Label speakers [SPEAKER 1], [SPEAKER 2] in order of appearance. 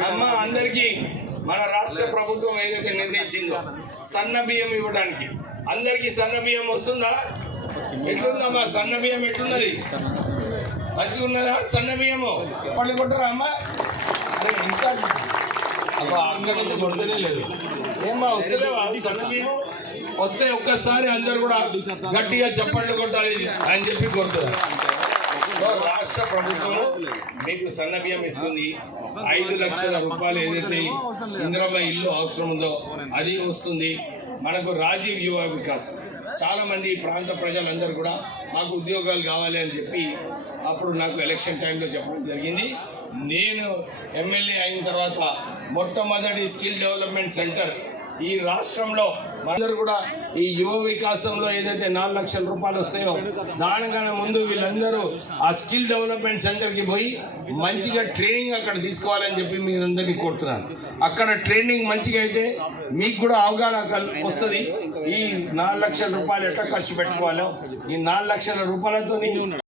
[SPEAKER 1] అమ్మ అందరికీ మన రాష్ట్ర ప్రభుత్వం ఏదైతే నిర్ణయించిందో సన్న బియ్యం ఇవ్వడానికి. అందరికీ సన్న బియ్యం వస్తుందా? ఎట్లుందమ్మా? సన్న బియ్యం ఎట్లున్నది? మంచిగా ఉన్నదా? సన్న బియ్యము? పళ్ళు కొట్టరా అమ్మా? అరే ఇంత అబ్బా అక్కడ కొడతనే లేదు. ఏమ్మా వస్తలేవా? సన్న బియ్యం వస్తే ఒక్కసారి అందరు కూడా గట్టిగా చప్పట్లు కొట్టాలి అని చెప్పి కొడుతున్నారు. రాష్ట్ర ప్రభుత్వం మీకు సన్న బియ్యం ఇస్తుంది. ఐదు లక్షల రూపాయలు ఏదైతే ఇందిరమ్మ ఇల్లు అవసరం ఉందో అది వస్తుంది. మనకు రాజీవ్ యువ వికాస్. చాలా మంది ప్రాంత ప్రజలందరూ కూడా మాకు ఉద్యోగాలు కావాలి అని చెప్పి అప్పుడు నాకు ఎలక్షన్ టైంలో చెప్పడం జరిగింది. నేను ఎమ్మెల్యే అయిన తర్వాత మొట్టమొదటి స్కిల్ డెవలప్మెంట్ సెంటర్ ఈ రాష్ట్రంలో అందరూ కూడా ఈ యువ వికాసంలో ఏదైతే నాలుగు లక్షల రూపాయలు వస్తాయో దానికన్నా ముందు వీళ్ళందరూ ఆ స్కిల్ డెవలప్మెంట్ సెంటర్కి పోయి మంచిగా ట్రైనింగ్ అక్కడ తీసుకోవాలని చెప్పి మీరందరినీ కోరుతున్నాను. అక్కడ ట్రైనింగ్ మంచిగా అయితే మీకు కూడా అవగాహన కల్- వస్తుంది. ఈ నాలుగు లక్షల రూపాయలు ఎట్లా ఖర్చు పెట్టుకోవాలో ఈ నాలుగు లక్షల రూపాయలతో